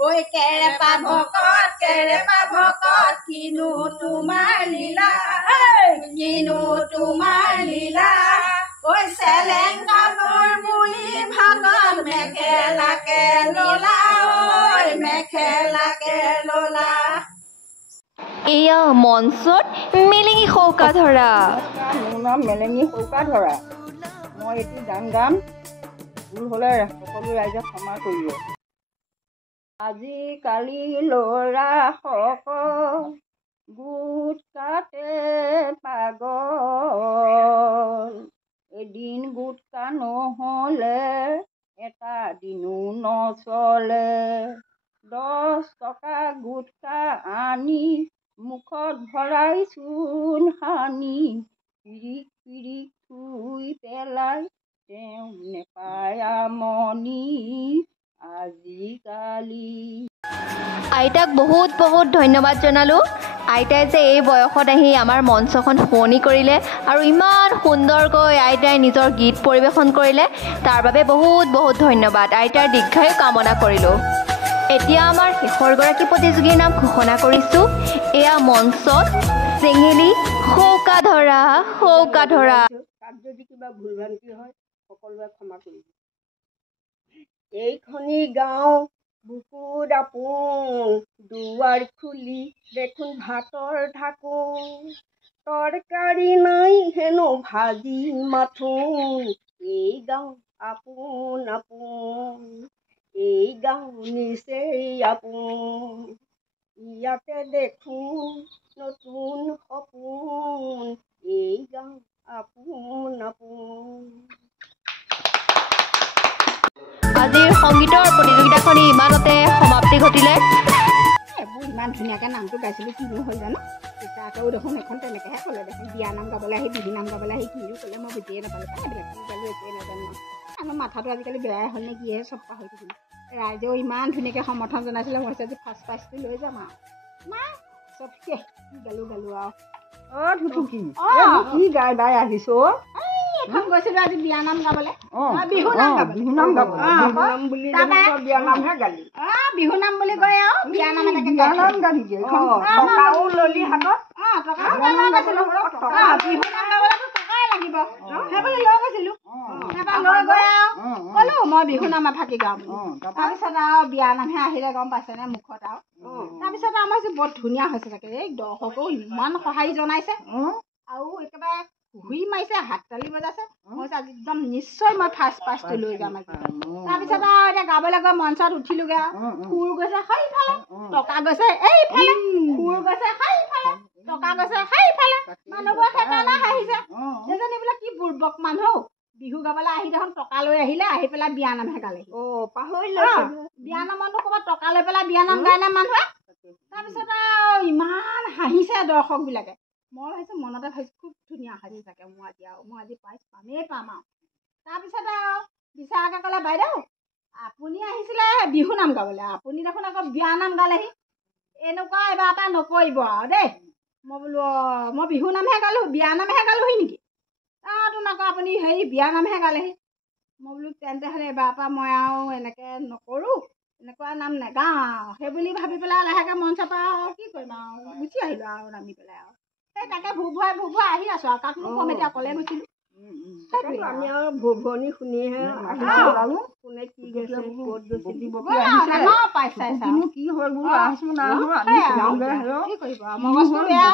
ঐ কেৰেপা ভকত কিনো তোমাৰ লীলা কিনো তোমাৰ লীলা ঐ চেলেং কাপোৰ বুলি ভাগত মেখেলাকে ললা ঐ মেখেলাকে ললা। এয়া মঞ্চত মেলেঙি সৌকা ধৰা। মোৰ নাম মেলেঙি সৌকা ধৰা। মই এটি গান গাম, ভুল হ'লে সকলো ৰাইজে ক্ষমা কৰিব। আজিকালি ল'ৰা সকল গুটকাতে পাগল, এদিন গুটকা নহ'লে এটা দিনো নচলে। 10 টকা গুটকা আনি মুখত ভৰাইচোন সানি, পিৰিক পিৰিক থুই পেলাই তেওঁ নেপায় আমনি আজিকালি। আইতাক বহুত বহুত ধন্যবাদ জনালোঁ। আইতাই যে এই বয়সত আহি আমাৰ মঞ্চখন শুৱনি কৰিলে আৰু ইমান সুন্দৰকৈ আইতাই নিজৰ গীত পৰিৱেশন কৰিলে, তাৰ বাবে বহুত বহুত ধন্যবাদ। আইতাৰ দীৰ্ঘায়ু কামনা কৰিলোঁ। এতিয়া আমাৰ শেষৰগৰাকী প্ৰতিযোগীৰ নাম ঘোষণা কৰিছোঁ। এয়া মঞ্চত চেঙেলী সৌকা ধৰা সৌকা ধৰা। তাত যদি কিবা ভুল ভ্ৰান্তি হয় সকলোৱে ক্ষমা কৰিব। এইখনি গাঁও বুকু দাপোন, দুৱাৰ খুলি দেখোন ভাতৰ ঢাকোন, তৰকাৰী নাই হেনো ভাজি মাথোন, এই গাঁও আপোন আপোন, এই গাঁও নিচেই আপোন, ইয়াতে দেখোন নতুন সপোন, এই গাঁও আপোন আপোন। আজিৰ সংগীতৰ প্ৰতিযোগিতাখনি ইমানতে সমাপ্তি ঘটিলে। এইবোৰ ইমান ধুনীয়াকৈ নামটো গাইছিলোঁ, কিনো হ'ল জানো। পিছাকেও দেখোন এখন তেনেকৈহে ক'লে দেখোন, বিয়া নাম গাবলৈ আহি বিহু নাম গাবলৈ আহি কিনো ক'লে মই বুজিয়ে নাপালোঁ। এইবিলাক কি গালোঁ একোৱে নাজানো। আমাৰ মাথাটো আজিকালি বেয়াই হ'ল নে কিহে চব পাহৰি থাকিলোঁ। ৰাইজেও ইমান ধুনীয়াকৈ সমৰ্থন জনাইছিলে, মই আজি ফাৰ্ষ্ট প্ৰাইজটো লৈ যাম আৰু নাই চব শেষ। কি গালোঁ আৰু ধুটুকি কি গাই বাই আহিছো। এইখন গৈছিলোঁ আজি বিয়া নাম গাবলৈ, বিহু নাম বিহু নাম গাব নাম বুলি বিয়া নামহে গালি। বিহু নাম বুলি কয় আৰু বিয়া নাম এটাকে বিয়া নাম গালি দিয়ে। টকাও ললি হাতত, বিহু নাম গাবলৈতো টকাই লাগিব, সেইবুলি লৈ গৈছিলোঁ। লৈ গৈ আৰু ক'লো মই বিহু নাম এফাকি গাওঁ বুলি। তাৰপিছত আৰু বিয়া নামহে আহিলে, গম পাইছেনে মুখত আৰু। তাৰপিছত আৰু মই বৰ ধুনীয়া হৈছে চাগে, এই দৰ্শকেও ইমান সঁহাৰি জনাইছে আৰু একেবাৰে ঘূৰি মাৰিছে, হাত তালি বজাইছে। মই আজি একদম নিশ্চয় মই ফাৰ্ষ্ট প্ৰাইজটো লৈ যাম আজি। তাৰপিছত আৰু এতিয়া গাবলৈ গৈ মঞ্চত উঠিলোগৈ আৰু সুৰ গৈছে সেইফালে, টকা গৈছে এইফালে, সুৰ গৈছে সেইফালে, টকা গৈছে সেইফালে। মানুহবোৰে সেইকাৰণে হাঁহিছে, সেইজনী বোলে কি বুৰ্বক মানুহ, বিহু গাবলৈ আহি দেখোন টকা লৈ আহিলে, আহি পেলাই বিয়া নামহে গালেহি। পাহৰিলে বিয়া নামতো ক'ৰবাত টকা লৈ পেলাই বিয়া নাম গায় নে মানুহে। তাৰপিছত আৰু ইমান হাঁহিছে দৰ্শকবিলাকে। মই ভাবিছোঁ মনতে ভাবিছোঁ খুব ধুনীয়া হাঁহি চাগে মই আজি প্ৰাইজ পামেই পাম আৰু। তাৰপিছত আৰু বিচাৰকে ক'লে বাইদেউ আপুনি আহিছিলে বিহু নাম গাবলৈ, আপুনি দেখোন আকৌ বিয়া নাম গালেহি, এনেকুৱা এবাৰ পৰা নকৰিব আৰু দেই। মই বোলো মই বিহু নামহে গালোঁ, বিয়া নামহে গালোহি নেকি? তোন আকৌ আপুনি হেৰি বিয়া নামহে গালেহি। মই বোলো তেন্তে হ'লে এবাৰ পৰা মই আৰু এনেকৈ নকৰোঁ, এনেকুৱা নাম নেগাওঁ আৰু সেইবুলি ভাবি পেলাই লাহেকৈ মঞ্চৰ পৰা আৰু কি কৰিম আৰু গুচি আহিলোঁ আৰু নামি পেলাই আৰু। সেই তাকে ভুভুৱাই আহি আছোঁ আৰু কাকনো কম এতিয়া অকলে গৈছিলোঁ। আমি আৰু ভুৱনি শুনিহে আহিছোঁ জানো, কোনে কি গৈছে ক'ত গৈছে কি হ'ল বোলো আহিছোঁ নাই কি কৰিব মগজটো বেয়া।